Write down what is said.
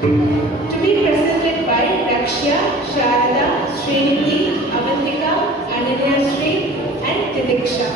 To be presented by Rakshya, Sharada, Srinidhi, Avantika, Ananya Sri and Tidiksha.